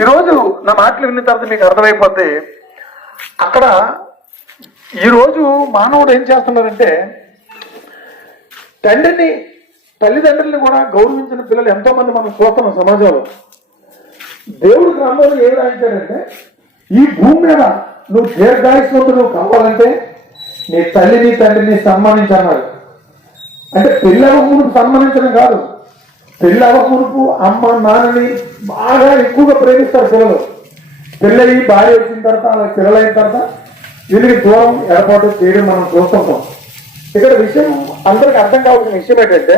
ఈరోజు నా మాటలు విన్న తర్వాత మీకు అర్థమైపోతే అక్కడ ఈరోజు మానవుడు ఏం చేస్తున్నారంటే తండ్రిని తల్లిదండ్రుల్ని కూడా గౌరవించిన పిల్లలు ఎంతో మంది మనం చూస్తున్నాం సమాజంలో. దేవుడు గ్రంథంలో ఏం రాయించాడంటే ఈ భూమి మీద నువ్వు దీర్ఘాయుష్మంతుడు కావాలంటే నీ తల్లిని తండ్రిని సన్మానించన్నారు. అంటే పెళ్ళి అవ్వకమునుపు సన్మానించడం కాదు, పెళ్ళి అవ్వకమునుపు అమ్మ నాన్నని బాగా ఎక్కువగా ప్రేమిస్తారు పిల్లలు. పెళ్ళయి భార్య వచ్చిన తర్వాత అలా పిల్లలైన తర్వాత వీళ్ళకి దూరం ఏర్పాటు చేయడం మనం చూస్తుంటాం. ఇక్కడ విషయం అందరికి అర్థం కావాల్సిన విషయం ఏంటంటే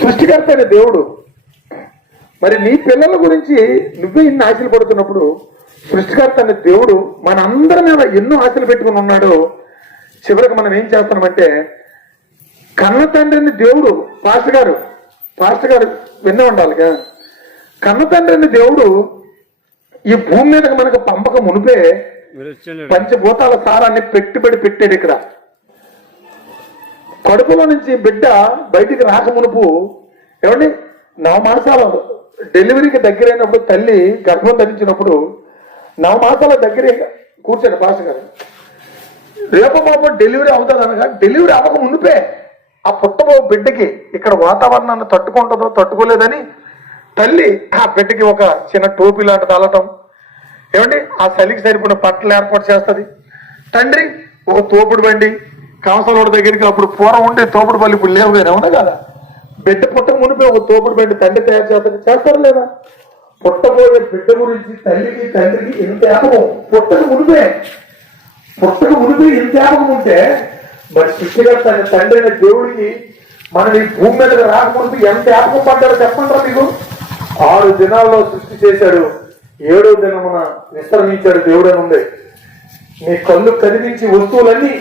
సృష్టికర్త అయిన దేవుడు మరి నీ పిల్లల గురించి నువ్వే ఇన్ని ఆశలు పడుతున్నప్పుడు సృష్టికర్త అనే దేవుడు మన అందరి మీద ఎన్నో ఆశలు పెట్టుకుని ఉన్నాడు. చివరికి మనం ఏం చేస్తున్నామంటే కన్న తండ్రిని దేవుడు పాస్టర్ గారు వినే ఉండాలిగా. కన్న తండ్రిని దేవుడు ఈ భూమి మీదకి మనకు పంపక మునిపే పంచభూతాల సారాన్ని పెట్టుబడి పెట్టాడు. ఇక్కడ కడుపులో నుంచి బిడ్డ బయటికి రాక మునుపు ఏమండి 9 మాసాలు డెలివరీకి దగ్గరైనప్పుడు తల్లి గర్భం ధరించినప్పుడు 9 మాసాల దగ్గర కూర్చొని పాస్టర్ గారు రేపు బాబు డెలివరీ అవుతుంది అనగా డెలివరీ అవ్వక మునిపే ఆ పుట్టబో బిడ్డకి ఇక్కడ వాతావరణాన్ని తట్టుకుంటుందో తట్టుకోలేదని తల్లి ఆ బిడ్డకి ఒక చిన్న టోపీ లాంటి తలటం, ఏమండి ఆ చలికి సరిపడిన బట్టలు ఏర్పాటు చేస్తుంది. తండ్రి ఒక తోపుడు బండి కాంసలోడి దగ్గరికి అప్పుడు పూర్వం ఉండే తోపుడు బళ్ళు ఇప్పుడు లేవు కానీ అవునా కదా. బిడ్డ పుట్టక మునిపే ఒక తోపుడు బండి తండ్రి తయారు చేస్తారు లేదా. పుట్టబోయే బిడ్డ గురించి తల్లికి తండ్రికి ఇంత యాపకం పుట్టక మునిపే ఇంత యాపకం ఉంటే మరి సృష్టికర్త తండ్రి అనే దేవుడికి మనం ఈ భూమి మీదకి రాకముందు ఎంత యాపకం పడ్డాడో చెప్పంటారా మీకు. 6 దినాల్లో సృష్టి చేశాడు, 7వ దినమున విశ్రమించాడు దేవుడు అని ఉంది. నీ కళ్ళు కదిలించి వస్తువులన్నీ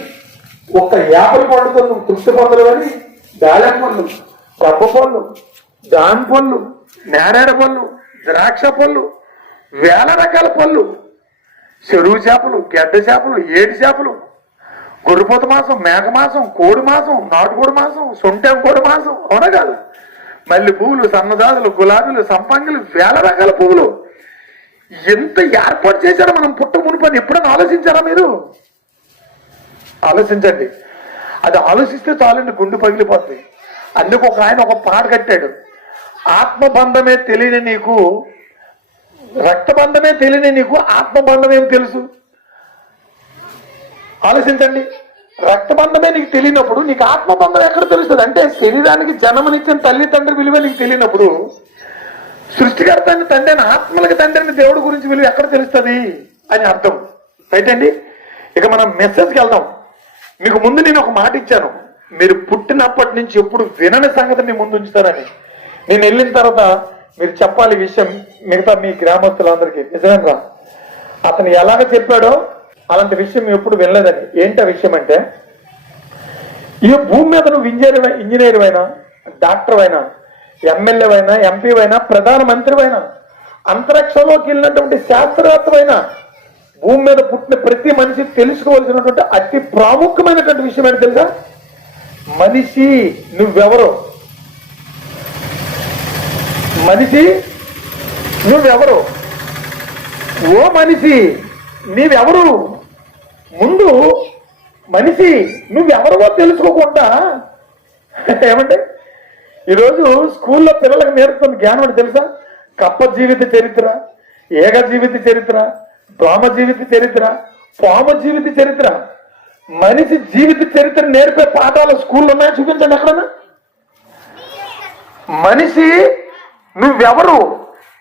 ఒక యాపల పండుతో నువ్వు తృప్తి పొందలేవని దాళం పళ్ళు, రబ్బ పళ్ళు, జామ పళ్ళు, నేరేడు పళ్ళు, ద్రాక్ష పళ్ళు, వేల రకాల పళ్ళు, చెరువు చేపలు, గెడ్డ చేపలు, ఏడు చేపలు, గొర్రెపోత మాసం, మేక మాసం, కోడి మాసం, నాటుకోడి మాసం, సొంటెం కోడి మాసం అవునా కాదు. మల్లె పువ్వులు, సన్నజాజులు, గులాబీలు, సంపంగిలు, వేల రకాల పువ్వులు ఎంత ఏర్పాటు చేశారో మనం పుట్ట మునుపని ఎప్పుడైనా ఆలోచించారా మీరు? ఆలోచించండి. అది ఆలోచిస్తే చాలండి గుండు పగిలిపోతుంది. అందుకు ఒక ఆయన ఒక పాట కట్టాడు, ఆత్మబంధమే తెలియని నీకు రక్తబంధమే తెలియని నీకు ఆత్మబంధం ఏం తెలుసు. ఆలోచించండి. రక్తబంధమే నీకు తెలియనప్పుడు నీకు ఆత్మబంధం ఎక్కడ తెలుస్తుంది? అంటే శరీరానికి జన్మనిచ్చిన తల్లి తండ్రి విలువ నీకు తెలియనప్పుడు సృష్టికర్త అని తండ్రి అని ఆత్మలకి తండ్రిని దేవుడి గురించి విలువ ఎక్కడ తెలుస్తుంది అని అర్థం. రైట్ అండి. ఇక మనం మెసేజ్కి వెళ్దాం. మీకు ముందు నేను ఒక మాట ఇచ్చాను, మీరు పుట్టినప్పటి నుంచి ఎప్పుడు వినని సంగతి మీ ముందు ఉంచుతారని. నేను వెళ్ళిన తర్వాత మీరు చెప్పాలి విషయం మిగతా మీ గ్రామస్తులందరికీ. నిజమేనా? అతను ఎలాగ చెప్పాడో అలాంటి విషయం ఎప్పుడు వినలేదని. ఏంటి ఆ విషయం అంటే, ఈ భూమి మీద నువ్వు ఇంజనీర్ అయినా, డాక్టర్ అయినా, ఎమ్మెల్యే అయినా, ఎంపీ అయినా, ప్రధానమంత్రి అయినా, అంతరిక్షంలోకి వెళ్ళినటువంటి శాస్త్రవేత్తమైనా, భూమి మీద పుట్టిన ప్రతి మనిషి తెలుసుకోవాల్సినటువంటి అతి ప్రాముఖ్యమైనటువంటి విషయం ఏంటి తెలుసా? మనిషి నువ్వెవరు, మనిషి నువ్వెవరు, ఓ మనిషి నీవెవరు. ముందు మనిషి నువ్వెవరో తెలుసుకోకుండా ఏమంటే ఈరోజు స్కూల్లో పిల్లలకు నేర్పుతున్న జ్ఞానం అంటే తెలుసా? కప్ప జీవిత చరిత్ర, ఏగ జీవిత చరిత్ర, దోమ జీవిత చరిత్ర, పాము జీవిత చరిత్ర, మనిషి జీవిత చరిత్ర నేర్పే పాఠాలు స్కూల్లో ఉన్నాయో చూపించండి ఎక్కడన్నా. మనిషి నువ్వెవరు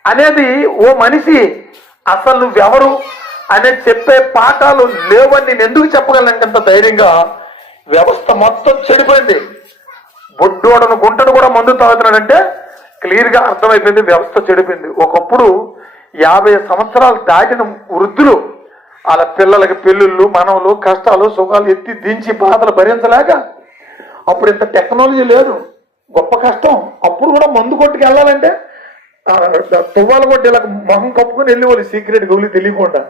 అనేది, ఓ మనిషి అసలు నువ్వెవరు అనే చెప్పే పాఠాలు లేవని నేను ఎందుకు చెప్పగలను అంత ధైర్యంగా? వ్యవస్థ మొత్తం చెడిపోయింది. బొడ్డోడను గుంటను కూడా మందు తాగుతున్నాడంటే క్లియర్ గా అర్థమైపోయింది, వ్యవస్థ చెడిపోయింది. ఒకప్పుడు 50 సంవత్సరాలు దాటిన వృద్ధులు వాళ్ళ పిల్లలకి పెళ్ళిళ్ళు, మనవలు, కష్టాలు, సుఖాలు ఎత్తి దించి బాధలు భరించలేక, అప్పుడు ఇంత టెక్నాలజీ లేదు, గొప్ప కష్టం. అప్పుడు కూడా మందు కొట్టుకు వెళ్ళాలంటే తువ్వాల కొట్టి ఇలా మొహం కప్పుకొని వెళ్ళేవాళ్ళు సీక్రెట్ గౌలి తెలియకుండా.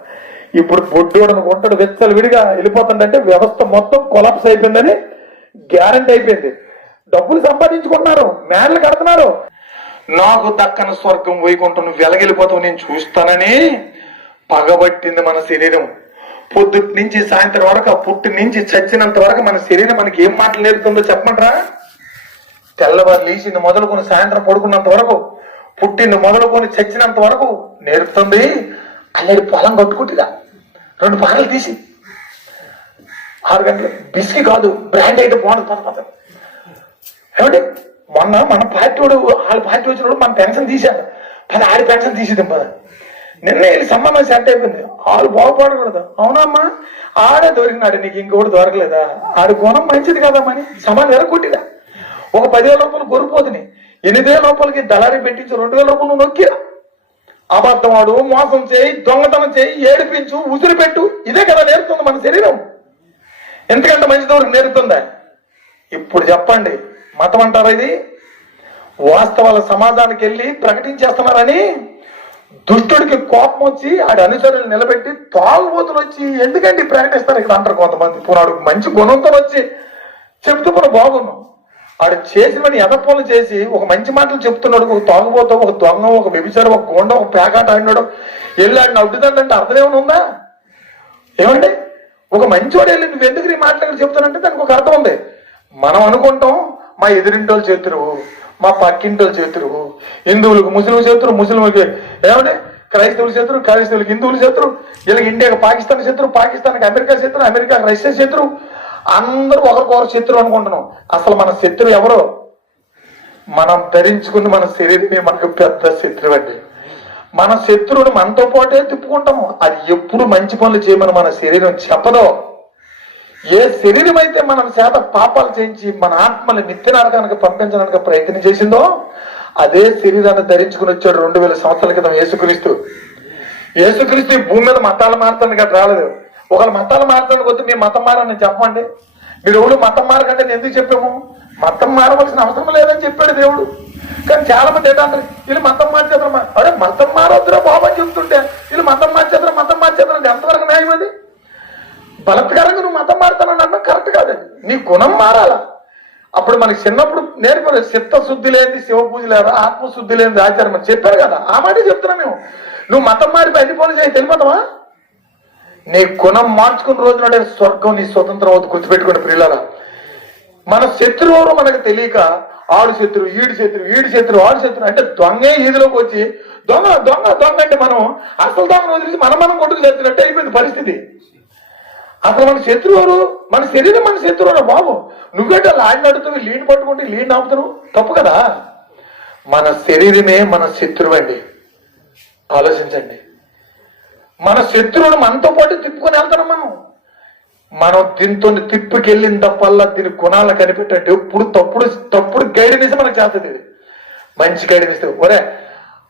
ఇప్పుడు బొడ్డోడను గుంటడు వెచ్చలు విడిగా వెళ్ళిపోతుందంటే వ్యవస్థ మొత్తం కొలాప్స్ అయిపోయిందని గ్యారంటీ అయిపోయింది. డబ్బులు సంపాదించుకుంటున్నారు, మేడలు కడుతున్నారు. నాకు దక్కన స్వర్గం వైకుంఠం నువ్వు వెలగెళ్ళిపోతావు నేను చూస్తానని పగబట్టింది మన శరీరం. పొద్దుటి నుంచి సాయంత్రం వరకు, ఆ పుట్టి నుంచి చచ్చినంత వరకు మన శరీరం మనకి ఏం మాటలు నేర్పుతుందో చెప్పమంటారా? తెల్లవారు లేచింది మొదలుకొని సాయంత్రం పడుకున్నంత వరకు, పుట్టింది మొదలుకొని చచ్చినంత వరకు నేర్పుతుంది. అల్లడి పొలం కట్టుకుంటుగా 2 పారలు తీసి 6 గంటలు బిస్కి కాదు బ్రాండ్ అయితే బాగుంటుంది. ఏమంటే మొన్న మన పార్టీ వాడు వాళ్ళ పార్టీ వచ్చినప్పుడు మన పెన్షన్ తీశాడు. పది ఆడి పెన్షన్ తీసేద్దాం పద. నిన్న వెళ్ళి సంబంధం సెట్ అయిపోయింది. వాళ్ళు బాగుపడకూడదు. అవునమ్మా ఆడే దొరికినాడు, నీకు ఇంకొకటి దొరకలేదా? ఆడి గుణం మంచిది కదమ్మని సమానం ఎరగొట్టిరా. ఒక 10,000 రూపాయలు గొరిపోతుంది, 8,000 రూపాయలకి దళారీ పెట్టించు, 2,000 రూపాయలు నువ్వు నొక్కిరా. అబద్ధం ఆడు, మోసం చేయి, దొంగతనం చేయి, ఏడిపించు, ఉసిరి పెట్టు. ఇదే కదా నేర్పుతుంది మన శరీరం. ఎందుకంటే మంచి దూరం నేర్పుతుందా? ఇప్పుడు చెప్పండి, మతం అంటారా ఇది? వాస్తవాల సమాజానికి వెళ్ళి ప్రకటించేస్తున్నారని దుష్టుడికి కోపం వచ్చి ఆడి అనుచరులు నిలబెట్టి తాగుబోతులు వచ్చి ఎందుకండి ప్రకటిస్తారు ఇక్కడ అంటారు కొంతమంది. పునాడు మంచి గుణంతో వచ్చి చెప్తూ పున బాగున్నాం. ఆడు చేసినవని ఎదపనులు చేసి ఒక మంచి మాటలు చెప్తున్నాడు. ఒక తాగుబోతూ, ఒక దొంగ, ఒక వ్యభిచారం, ఒక గోండ, ఒక పేకాట ఆడినాడు వెళ్ళి ఆడిని అడ్డుదంటే అర్థం ఏమైనా ఉందా? ఏమండి ఒక మంచివాడు వెళ్ళి నువ్వు ఎందుకు ఈ మాటలు చెప్తానంటే దానికి ఒక అర్థం ఉంది. మనం అనుకుంటాం మా ఎదురింటోళ్ళు చేతురు, మా పక్కింటోళ్ళు చేతురు, హిందువులకు ముస్లిం చేతురు, ముస్లింలకి ఏమంటే క్రైస్తవులు చేతురు, క్రైస్తవులకి హిందువులు చేతురు, వీళ్ళకి ఇండియాకి పాకిస్తాన్ శత్రు, పాకిస్తాన్కి అమెరికా శత్రు, అమెరికాకి రష్యా శత్రు, అందరూ ఒకరికొకరు శత్రువు అనుకుంటున్నాం. అసలు మన శత్రువు ఎవరో? మనం ధరించుకుని మన శరీరమే మనకు పెద్ద శత్రువు అండి. మన శత్రువుని మనతో పాటే తిప్పుకుంటాము. అది ఎప్పుడు మంచి పనులు చేయమని మన శరీరం చెప్పదో. ఏ శరీరం అయితే మనం చేత పాపాలు చేయించి మన ఆత్మని నిత్య నరకానికి పంపించడానికి ప్రయత్నం చేసిందో అదే శరీరాన్ని ధరించుకుని వచ్చాడు 2000 సంవత్సరాల క్రితం యేసుక్రీస్తు. యేసుక్రీస్తు ఈ భూమి మీద మతాలు మారుతాను కదా రాలేదు. ఒకళ్ళు మతాలు మారుతానికి వద్దు మేము మతం మారని చెప్పండి. మీరు ఎవరు మతం మారకంటే నేను ఎందుకు చెప్పాము? మతం మారవలసిన అవసరం లేదని చెప్పాడు దేవుడు. కానీ చాలా మంది ఏంటంటారు, వీళ్ళు మతం మార్చేద్దాం. అదే మతం మారొద్దురా బాబు అని చెప్తుంటే వీళ్ళు మతం మార్చేద్దాం అంటే ఎంతవరకు న్యాయం? అది బలత్కారంగా నువ్వు మతం మారుతానని అన్నా కరెక్ట్ కాదండి. నీ గుణం మారాలా. అప్పుడు మనకి చిన్నప్పుడు నేర్పారు, చిత్తశుద్ధి లేనిది శివ పూజ లేదా, ఆత్మశుద్ధి లేనిది ఆచారం అని చెప్పారు కదా. ఆ మాట చెప్తున్నా మేము. నువ్వు మతం మారిపోయి అన్ని పనులు చేయి తెలిపోతావా? నీ గుణం మార్చుకున్న రోజు నాడే స్వర్గం నీ స్వతంత్రం అవుతుంది. గుర్తుపెట్టుకుని ప్రియులారా, మన శత్రువు మనకు తెలియక ఆడు శత్రువు, ఈడు శత్రువు, ఈడు శత్రువు, ఆడు శత్రువు అంటే దొంగే ఈదిలోకి వచ్చి దొంగ దొంగ దొంగ అంటే మనం అసలు దొంగ వదిలేసి మనం కొట్టుకు చేస్తున్నట్టు అయిపోయింది పరిస్థితి. అసలు మన శత్రువు మన శరీరం మన శత్రువు బాబు. నువ్వేంటే లాడిని అడుగుతావు, లీడ్ పట్టుకుంటే లీడ్ ఆపుతావు, తప్పు కదా. మన శరీరమే మన శత్రువు అండి. ఆలోచించండి. మన శత్రువును మనతో పాటు తిప్పుకొని వెళ్తాం. మనం దీంతో తిప్పుకెళ్ళిన తప్పల్లా దీని గుణాలను కనిపెట్టండి. ఎప్పుడు తప్పుడు గైడెన్స్ ఇస్తే మనకు చేస్తుంది. ఇది మంచి గైడెన్స్ ఇస్తే ఒరే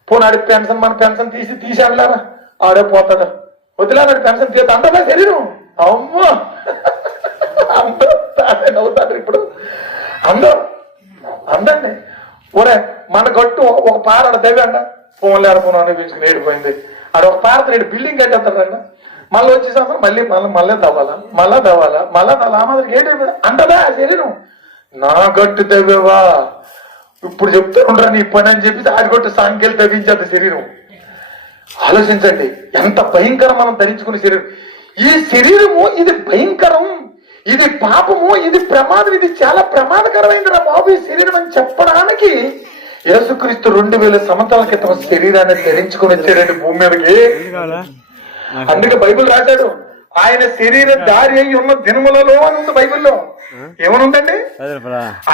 పోనాడి పెన్షన్ మన పెన్షన్ తీసి అనలేరా ఆడే పోతాడా, వదిలేనాడు పెన్షన్ తీత అందదా శరీరం. అమ్మో అందరూ నవ్వుతాడు ఇప్పుడు అందండి. ఒరే మన గట్టు ఒక పార దవ్వండ పోలేరు పోను అనిపించుకుని ఏడిపోయింది. ఆడ ఒక పార బిల్డింగ్ కట్టేస్తాడంట. మళ్ళీ వచ్చేసాక మళ్ళీ తవ్వాలా, మళ్ళా ఆ మాదిరికి ఏంటి అంటదా శరీరం. నా గట్టు తవ్వేవా ఇప్పుడు చెప్తానుండ్రా నీ పని అని చెప్పి ఆడిగొట్టు సాంఖ్యలు తవ్వించేది శరీరం. ఆలోచించండి ఎంత భయంకరం మనం ధరించుకునే శరీరం. ఈ శరీరము ఇది భయంకరం, ఇది పాపము, ఇది ప్రమాదం, ఇది చాలా ప్రమాదకరమైంది రా బాబు ఈ శరీరం అని చెప్పడానికి యేసుక్రీస్తు 2000 సంవత్సరాల క్రితం శరీరాన్ని ధరించుకుని వచ్చాడండి భూమి మీదకి. అందుకే బైబిల్ రాశాడు, ఆయన శరీర దారి అయి ఉన్న దినములలో అని ఉంది బైబిల్లో. ఏమనుందండి?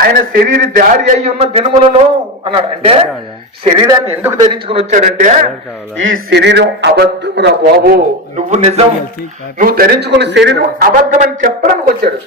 ఆయన శరీర దారి అయి ఉన్న దినములలో అన్నాడు. అంటే శరీరాన్ని ఎందుకు ధరించుకుని వచ్చాడంటే ఈ శరీరం అబద్ధం రా బాబు, నువ్వు నిజం, నువ్వు ధరించుకున్న శరీరం అబద్ధం అని చెప్పడానికి వచ్చాడు.